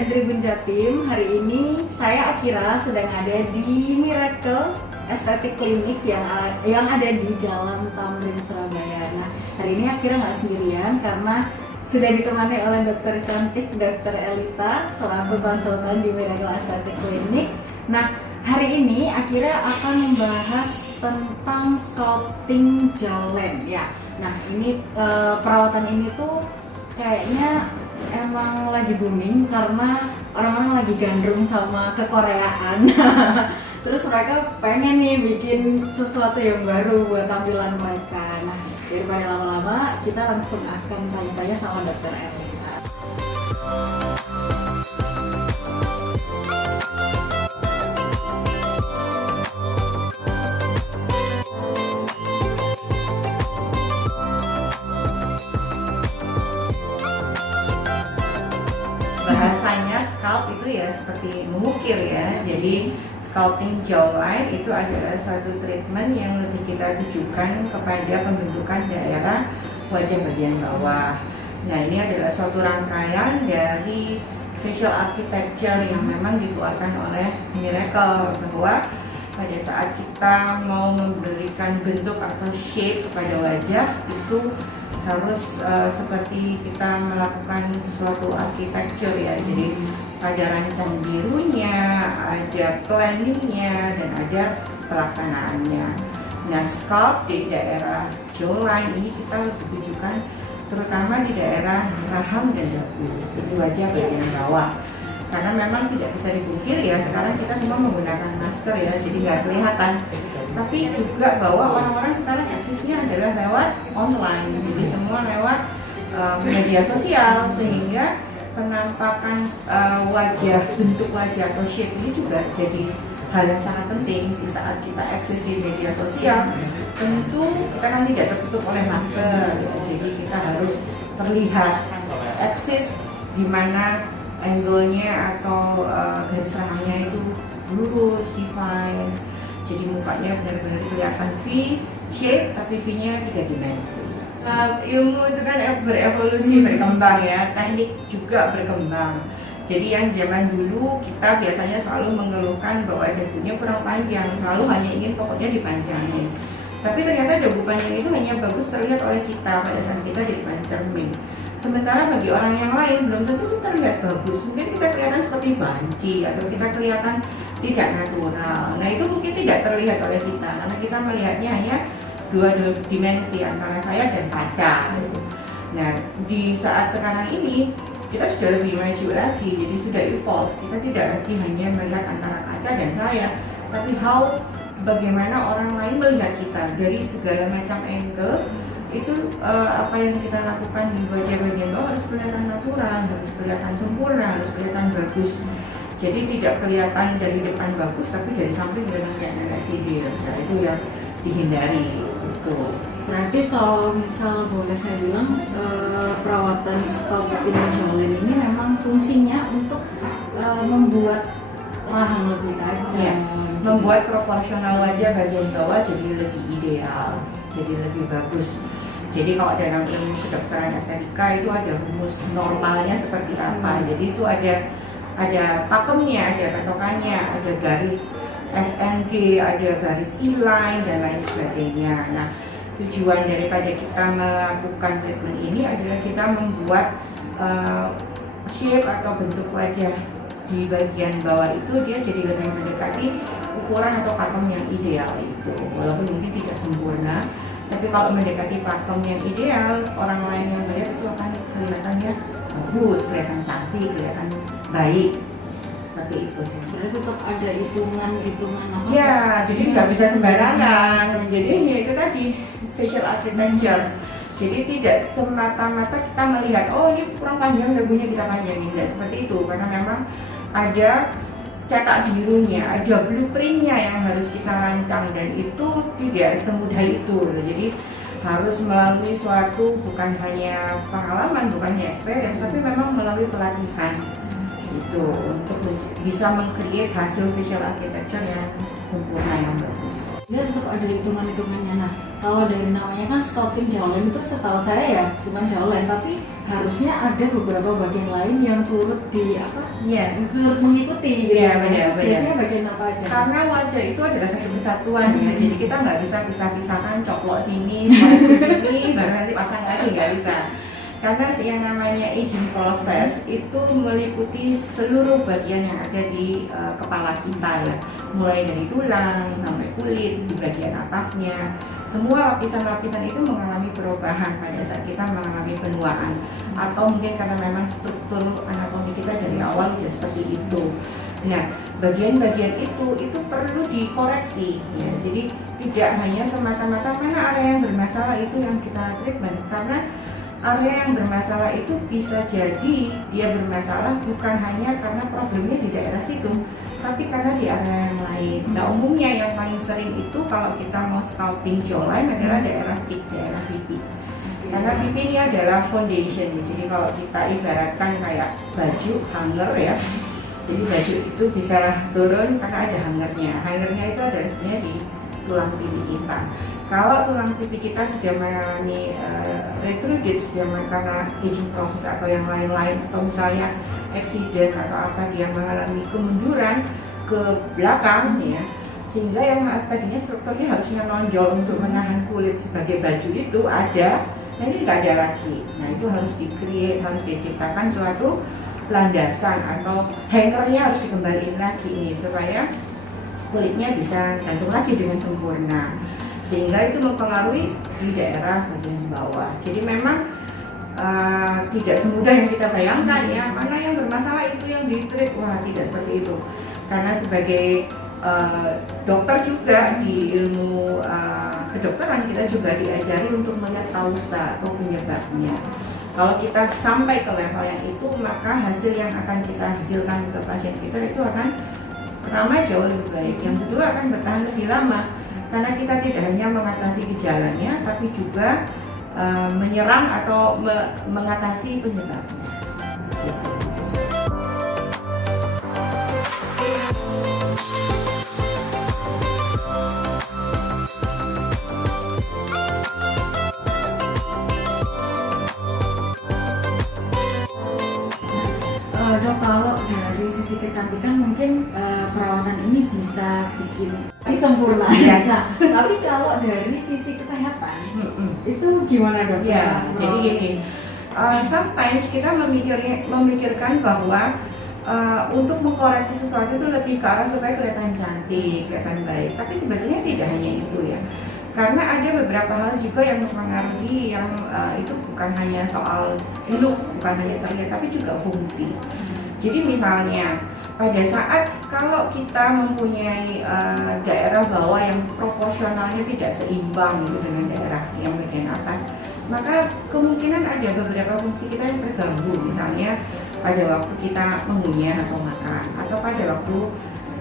Negeri Jatim. Hari ini saya Akira sedang ada di Miracle Estetik Klinik yang ada di Jalan Tamrin, Surabaya. Nah, hari ini Akira nggak sendirian karena sudah ditemani oleh dokter cantik, Dokter Elita, selaku konsultan di Miracle Estetik Klinik. Nah, hari ini Akira akan membahas tentang sculpting jawline ya. Nah, ini perawatan ini tuh kayaknya emang lagi booming karena orang-orang lagi gandrung sama kekoreaan. Terus mereka pengen nih bikin sesuatu yang baru buat tampilan mereka. Nah, daripada lama-lama, kita langsung akan tanya-tanya sama Dokter Elita. Bahasanya scalp itu ya seperti mengukir ya. Jadi sculpting jawline itu adalah suatu treatment yang lebih kita tujukan kepada pembentukan daerah wajah bagian bawah. Nah, ini adalah suatu rangkaian dari facial architecture yang memang dikeluarkan oleh Miracle, bahwa pada saat kita mau memberikan bentuk atau shape kepada wajah itu harus seperti kita melakukan suatu architecture ya. Jadi ada rancang birunya, ada planningnya, dan ada pelaksanaannya. Nah, scalp di daerah jawline ini kita tujukan terutama di daerah rahang dan dagu, jadi wajah bagian bawah. Karena memang tidak bisa dipungkiri ya, sekarang kita semua menggunakan masker ya, jadi nggak kelihatan. Tapi juga bahwa orang-orang sekarang aksesnya adalah lewat online, jadi semua lewat media sosial, sehingga penampakan wajah, bentuk wajah atau shape ini juga jadi hal yang sangat penting di saat kita akses di media sosial. Tentu kita kan tidak tertutup oleh masker, jadi kita harus terlihat akses di mana angle-nya atau garis rahangnya itu lurus, define. Jadi mukanya benar-benar kelihatan V shape, tapi V-nya 3 dimensi. Ilmu itu kan berevolusi, berkembang ya, teknik juga berkembang. Jadi yang zaman dulu kita biasanya selalu mengeluhkan bahwa dagunya kurang panjang, selalu hanya ingin pokoknya dipanjangin. Tapi ternyata dagu panjang itu hanya bagus terlihat oleh kita pada saat kita di depan cermin. Sementara bagi orang yang lain belum tentu itu terlihat bagus. Mungkin kita kelihatan seperti banci atau kita kelihatan tidak natural. Nah, itu mungkin tidak terlihat oleh kita karena kita melihatnya hanya dua dimensi antara saya dan kaca. Nah, di saat sekarang ini kita sudah lebih maju lagi, jadi sudah evolve. Kita tidak lagi hanya melihat antara kaca dan saya, tapi bagaimana orang lain melihat kita dari segala macam angle. Itu apa yang kita lakukan di wajah bagian bawah harus kelihatan natural, harus kelihatan sempurna, harus kelihatan bagus. Jadi tidak kelihatan dari depan bagus, tapi dari samping kelihatan kayak narasi dia. Nah, itu yang dihindari. Itu. Berarti kalau misal boleh saya bilang, perawatan sculpting jawline ini memang fungsinya untuk membuat rahang lebih tajam, ya, membuat proporsional wajah bagian bawah jadi lebih ideal, jadi lebih bagus. Jadi kalau dalam ilmu kedokteran estetika itu ada rumus normalnya seperti apa. Jadi itu ada pakemnya, ada patokannya, ada garis SNG, ada garis E-line dan lain sebagainya. Nah, tujuan daripada kita melakukan treatment ini adalah kita membuat shape atau bentuk wajah di bagian bawah itu dia jadi lebih mendekati ukuran atau pakem yang ideal itu. Walaupun mungkin tidak sempurna, tapi kalau mendekati pakem yang ideal, orang lain yang melihat itu akan kelihatannya bagus, kelihatan cantik, kelihatan baik. Seperti itu sih. Jadi tetap ada hitungan apa? Ya, jadi nggak bisa sembarangan. Jadi ya itu tadi facial architecture. Jadi tidak semata-mata kita melihat, oh ini kurang panjang dagunya kita panjangin. Tidak seperti itu, karena memang ada cetak birunya, ada blueprintnya yang harus kita rancang, dan itu tidak semudah itu. Jadi harus melalui suatu bukan hanya pengalaman, bukan hanya experience, tapi memang melalui pelatihan itu untuk bisa meng-create hasil facial architecture yang sempurna, yang bagus. dia tetap ada hitungan-hitungannya. Nah, kalau dari namanya kan sculpting jawline itu setahu saya ya cuma jawline, tapi harusnya ada beberapa bagian lain yang turut turut mengikuti gitu. Iya, benar. Biasanya bagian apa aja? Karena wajah itu adalah satu kesatuan ya, jadi kita nggak bisa pisah-pisahkan coplok sini, sini, baru nanti pasang lagi, nggak bisa. Karena yang namanya aging process itu meliputi seluruh bagian yang ada di kepala kita ya, mulai dari tulang sampai kulit di bagian atasnya. Semua lapisan-lapisan itu mengalami perubahan pada saat kita mengalami penuaan, atau mungkin karena memang struktur anatomi kita dari awal sudah seperti itu. Nah, bagian-bagian itu perlu dikoreksi ya. Jadi tidak hanya semata-mata mana area yang bermasalah itu yang kita treatment, karena area yang bermasalah itu bisa jadi dia bermasalah bukan hanya karena problemnya di daerah situ, tapi karena di area yang lain. Nah, umumnya yang paling sering itu kalau kita mau sculpting jawline adalah daerah cheek, daerah pipi. Karena pipi ini adalah foundation. Jadi kalau kita ibaratkan kayak baju hanger ya, jadi baju itu bisa turun karena ada hangernya. Hangernya itu ada sebenarnya di tulang pipi kita. Kalau tulang pipi kita sudah mengalami retruded, sudah karena aging process atau yang lain-lain, atau misalnya accident atau apa, dia mengalami kemunduran ke belakang ya, sehingga yang tadinya strukturnya harusnya nonjol untuk menahan kulit sebagai baju itu ada, nanti nggak ada lagi. Nah, itu harus harus diciptakan suatu landasan atau hangernya harus dikembalikan lagi ini supaya kulitnya bisa gantung lagi dengan sempurna, sehingga itu mempengaruhi di daerah bagian bawah. Jadi memang tidak semudah yang kita bayangkan ya, mana yang bermasalah itu yang ditreat. Wah, tidak seperti itu. Karena sebagai dokter juga di ilmu kedokteran kita juga diajari untuk melihat kausa atau penyebabnya. Kalau kita sampai ke level yang itu, maka hasil yang akan kita hasilkan ke pasien kita itu akan pertama jauh lebih baik, yang kedua akan bertahan lebih lama. Karena kita tidak hanya mengatasi gejalanya, tapi juga menyerang atau mengatasi penyebabnya. Dok, kalau dari sisi kecantikan mungkin perawatan ini bisa bikin sempurna ya. Nah, tapi kalau dari sisi kesehatan itu gimana dok? Ya, jadi gini, sometimes kita memikirkan bahwa untuk mengkoreksi sesuatu itu lebih ke arah supaya kelihatan cantik, kelihatan baik. Tapi sebenarnya tidak hanya itu ya. Karena ada beberapa hal juga yang mempengaruhi, yang itu bukan hanya soal look, bukan hanya terlihat, tapi juga fungsi. Jadi misalnya pada saat kalau kita mempunyai daerah bawah yang proporsionalnya tidak seimbang gitu dengan daerah yang bagian atas, maka kemungkinan ada beberapa fungsi kita yang terganggu. Misalnya pada waktu kita mengunyah atau makan, atau pada waktu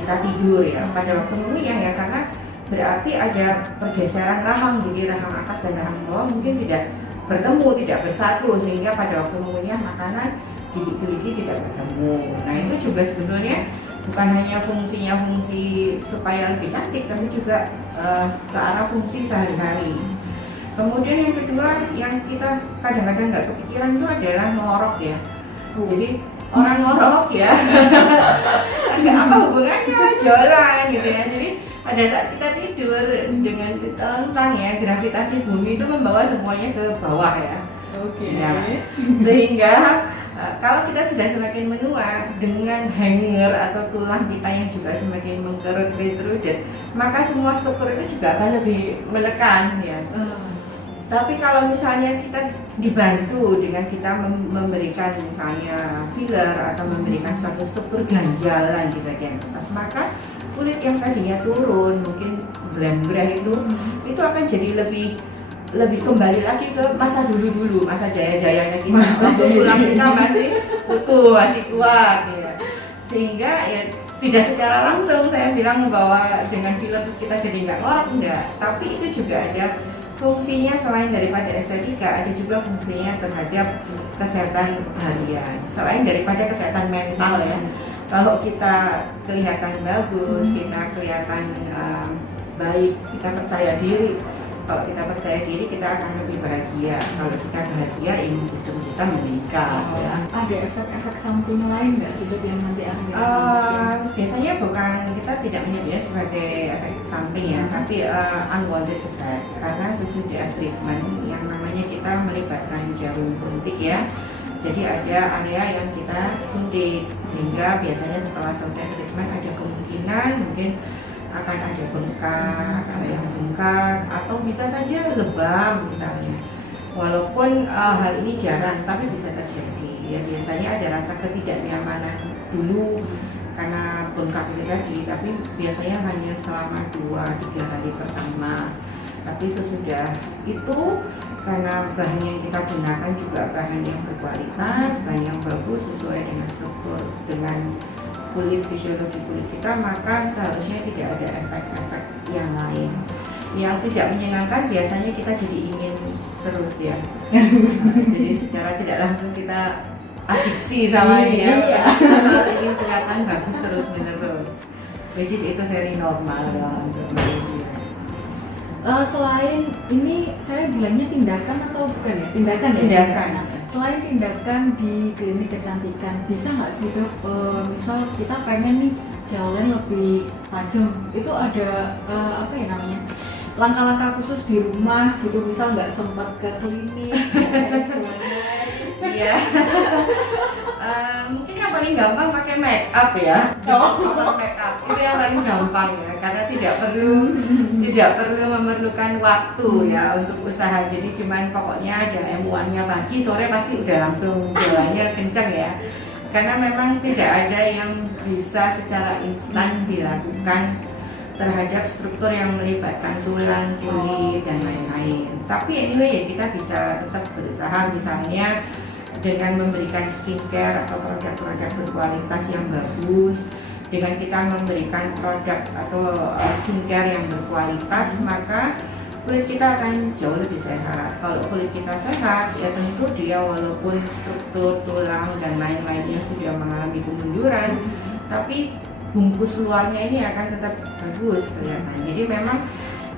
kita tidur ya. Pada waktu mengunyah ya, karena berarti ada pergeseran rahang, jadi rahang atas dan rahang bawah mungkin tidak bertemu, tidak bersatu, sehingga pada waktu mengunyah makanan gigi-gigi tidak bertemu. Nah, itu juga sebetulnya bukan hanya fungsinya fungsi supaya lebih cantik, tapi juga ke arah fungsi sehari-hari. Kemudian yang kedua yang kita kadang-kadang nggak kepikiran itu adalah ngorok ya. Jadi orang ngorok ya, agak apa hubungannya sama jualan gitu ya. Jadi pada saat kita tidur dengan telentang ya, gravitasi bumi itu membawa semuanya ke bawah ya. Oke. Nah, sehingga kalau kita sudah semakin menua dengan hanger atau tulang kita yang juga semakin mengkerut retruded, maka semua struktur itu juga akan lebih menekan ya. Tapi kalau misalnya kita dibantu dengan kita memberikan misalnya filler atau memberikan suatu struktur ganjalan di bagian atas, maka kulit yang tadinya turun, mungkin belambrah itu akan jadi lebih kembali lagi ke masa dulu-dulu, masa jaya-jayanya kita, masa tulang kita masih utuh, masih kuat ya. Sehingga ya tidak secara langsung saya bilang bahwa dengan filler terus kita jadi nggak ngorok, enggak. Tapi itu juga ada fungsinya, selain daripada estetika, ada juga fungsinya terhadap kesehatan harian. Selain daripada kesehatan mental ya, kalau kita kelihatan bagus, kita kelihatan baik, kita percaya diri. Kalau kita percaya diri, kita akan lebih bahagia. Kalau kita bahagia, imun sistem kita meningkat. Ya. Ada efek-efek samping lain nggak sih Dok, yang nanti akan dirasakan? Biasanya bukan, kita tidak menyebutnya sebagai efek samping ya, tapi unwanted effect. Karena sesudah treatment yang namanya kita melibatkan jarum suntik ya. Jadi ada area yang kita suntik, sehingga biasanya setelah selesai treatment ada kemungkinan mungkin akan ada bengkak, ada yang bengkak, atau bisa saja lebam misalnya. Walaupun hal ini jarang, tapi bisa terjadi. Ya biasanya ada rasa ketidaknyamanan dulu karena bengkak itu tadi, tapi biasanya hanya selama 2-3 hari pertama. Tapi sesudah itu, karena bahan yang kita gunakan juga bahan yang berkualitas, bahan yang bagus sesuai dengan struktur, dengan kulit, fisiologi kulit kita, maka seharusnya tidak ada efek-efek yang lain. Yang tidak menyenangkan biasanya kita jadi ingin terus ya. Jadi secara tidak langsung kita adiksi sama dia, asal ingin kelihatan bagus terus menerus. Which is itu very normal ya untuk manusia. Selain ini, saya bilangnya tindakan atau bukan ya? Tindakan ya? Tindakan. Selain tindakan di klinik kecantikan, bisa nggak sih Dok, misal kita pengen nih jalan lebih tajam, itu ada apa ya namanya, langkah-langkah khusus di rumah gitu, misal nggak sempat ke klinik, Iya. Mungkin yang paling gampang pakai make up ya. Make up itu yang paling gampang ya, karena tidak perlu memerlukan waktu ya untuk usaha. Jadi cuman pokoknya ada M1-nya pagi, sore pasti udah langsung jalannya kenceng ya. Karena memang tidak ada yang bisa secara instan dilakukan terhadap struktur yang melibatkan tulang, kulit, dan lain-lain. Tapi anyway ya kita bisa tetap berusaha, misalnya dengan memberikan skincare atau produk-produk berkualitas yang bagus. Dengan kita memberikan produk atau skincare yang berkualitas, maka kulit kita akan jauh lebih sehat. Kalau kulit kita sehat, ya tentu dia walaupun struktur tulang dan lain-lainnya sudah mengalami kemunduran, tapi bungkus luarnya ini akan tetap bagus kelihatan. Jadi memang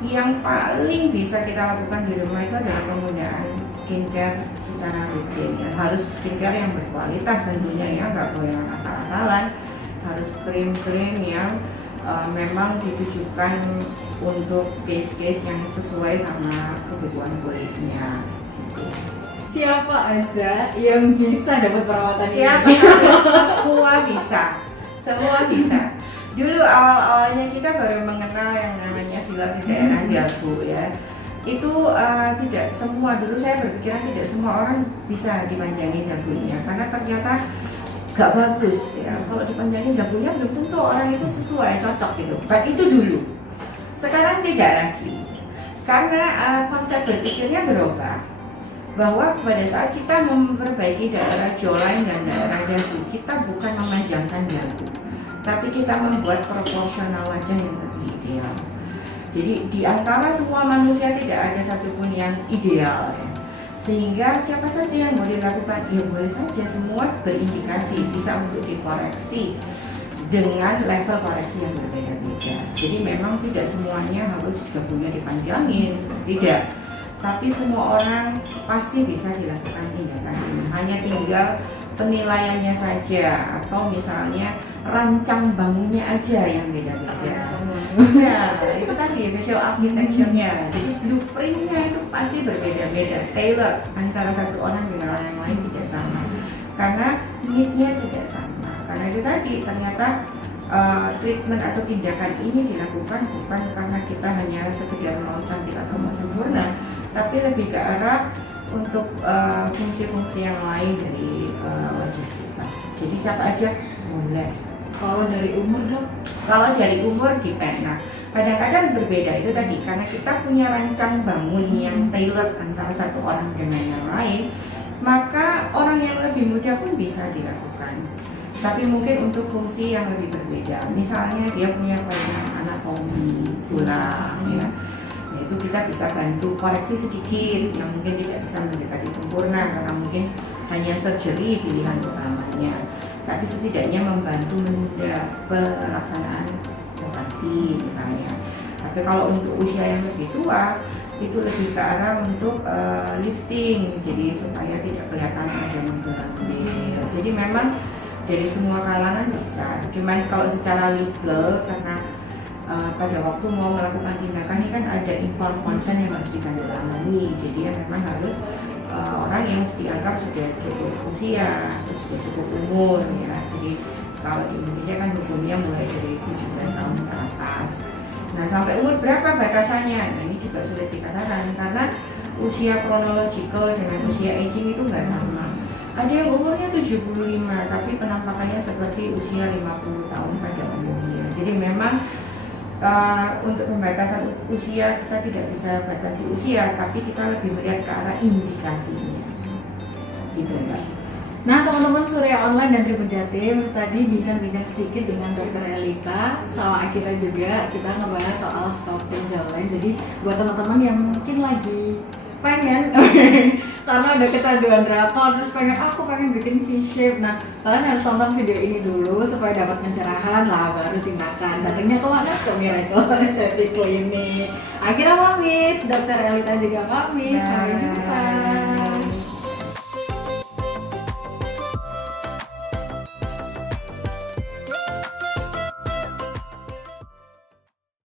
yang paling bisa kita lakukan di rumah itu adalah penggunaan skincare secara rutin. Ya, harus skincare yang berkualitas tentunya ya, nggak boleh yang asal-asalan. Harus krim-krim yang memang ditujukan untuk case-case yang sesuai sama kebutuhan kulitnya. Siapa aja yang bisa dapat perawatan ini? Siapa saja, semua bisa. Dulu awal-awalnya kita baru mengenal yang namanya filler di daerah dagu ya. Itu tidak semua, dulu saya berpikiran tidak semua orang bisa dipanjangin dagunya, karena ternyata gak bagus ya. Kalau dipanjangin dagunya belum tentu orang itu sesuai, cocok gitu. Itu dulu. Sekarang tidak lagi, karena konsep berpikirnya berubah. Bahwa pada saat kita memperbaiki daerah jawline dan daerah dagu, kita bukan memanjangkan dagu, tapi kita membuat proporsional wajah yang lebih ideal. Jadi di antara semua manusia tidak ada satupun yang ideal ya. Sehingga siapa saja yang boleh dilakukan, ya boleh saja, semua berindikasi bisa untuk dikoreksi dengan level koreksi yang berbeda-beda. Jadi memang tidak semuanya harus dagunya dipanjangin, tidak. Tapi semua orang pasti bisa dilakukan tindakan ini. Hanya tinggal penilaiannya saja, atau misalnya rancang bangunnya aja yang beda-beda. Ya, itu tadi visual architecture-nya. Jadi blueprint-nya itu pasti berbeda-beda, tailor antara satu orang dengan orang lain tidak sama. Karena need-nya tidak sama. Karena itu tadi ternyata treatment atau tindakan ini dilakukan bukan karena kita hanya sekedar mau cantik atau mau sempurna, tapi lebih ke arah untuk fungsi-fungsi yang lain dari wajah kita. Jadi siapa aja boleh. Kalau dari umur Dok? Kalau dari umur depend. Nah, kadang-kadang berbeda itu tadi karena kita punya rancang bangun yang tailored antara satu orang dengan yang lain, maka orang yang lebih muda pun bisa dilakukan. Tapi mungkin untuk fungsi yang lebih berbeda. Misalnya dia punya kelainan anatomi tulang ya. Itu kita bisa bantu koreksi sedikit yang mungkin tidak bisa mendekati sempurna karena mungkin hanya surgery pilihan utamanya, tapi setidaknya membantu menunda pelaksanaan operasi misalnya. Tapi kalau untuk usia yang lebih tua itu lebih ke arah untuk lifting, jadi supaya tidak kelihatan ada menggerak-gerik. Jadi memang dari semua kalangan bisa. Cuman kalau secara legal karena pada waktu mau melakukan tindakan ini kan ada informed consent yang harus ditandatangani. Jadi ya memang harus orang yang dianggap sudah cukup usia, sudah cukup umur ya. Jadi kalau di Indonesia kan hukumnya mulai dari 17 tahun ke atas. Nah sampai umur berapa batasannya? Nah ini juga sulit dikatakan karena usia chronological dengan usia aging itu nggak sama. Ada yang umurnya 75 tapi penampakannya seperti usia 50 tahun pada umumnya. Jadi memang untuk pembatasan usia kita tidak bisa batasi usia, tapi kita lebih melihat ke arah indikasinya. Gitu Mbak. Nah teman-teman Surya Online dan Tribun Jatim, tadi bincang-bincang sedikit dengan Dr. Elita sama Akira juga, kita ngebahas soal sculpting jawline. Jadi buat teman-teman yang mungkin lagi pengen karena ada kecanduan drakor terus aku pengen bikin V-shape, nah kalian harus tonton video ini dulu supaya dapat pencerahan lah, baru tindakan. Datangnya kemana? Ke Miracle Aesthetic Clinic. Akhirnya pamit, Dr. Elita juga pamit, sampai jumpa.